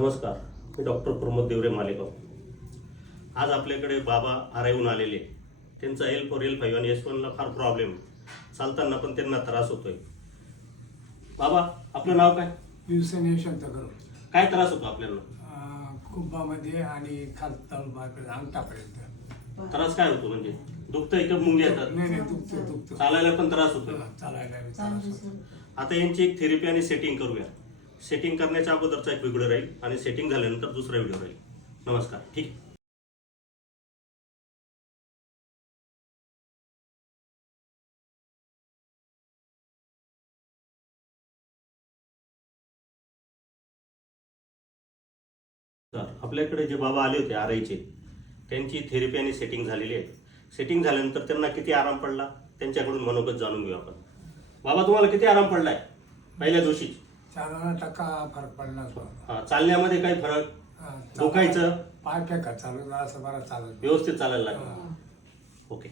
नमस्कार, मी डॉक्टर प्रमोद देवरे मालेगाव. आज आपल्याकडे बाबा आराईहून आलेले. त्यांचा L4 L5 आणि S1 ला फार प्रॉब्लेम, चालताना पण त्यांना त्रास होतोय. बाबा, आपलं नाव काय? दिवसाने शांतकर. काय त्रास होतो आपल्याला? कुंभामध्ये आणि खालपर्यंत अंगठापर्यंत त्रास काय होतो? म्हणजे दुखतंय का मुंग्या येतात? नाही दुखतं चालायला पण त्रास होतो. चालायला त्रास होतो. आता यांची एक थेरपी आणि सेटिंग करूया. सेटिंग करण्याच्या अगोदरचा एक व्हिडिओ राहील आणि सेटिंग झाल्यानंतर दुसरा व्हिडिओ राहील. नमस्कार. ठीक. आपल्याकडे जे बाबा आले होते आराईचे, त्यांची थेरपी आणि सेटिंग झालेली आहे. सेटिंग झाल्यानंतर त्यांना किती आराम पडला त्यांच्याकडून मनोगत जाणून घेऊ आपण. बाबा, तुम्हाला किती आराम पडलाय पहिल्या दिवशी? 4% फरक पडला. चालण्यामध्ये काही फरक? दुखायचं? पाय फेका चालू असं बरं चालत व्यवस्थित चालायला लागलं. ओके.